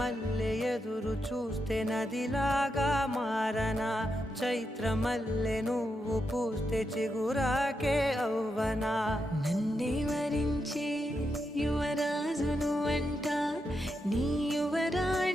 మల్లె ఎదురు చూస్తే నదిలాగా మారనా, చైత్రమల్లె నువ్వు పూస్తే చిగురాకే అవ్వనా. నన్నే వరించే యువరాజును అంట నీ యువరాణి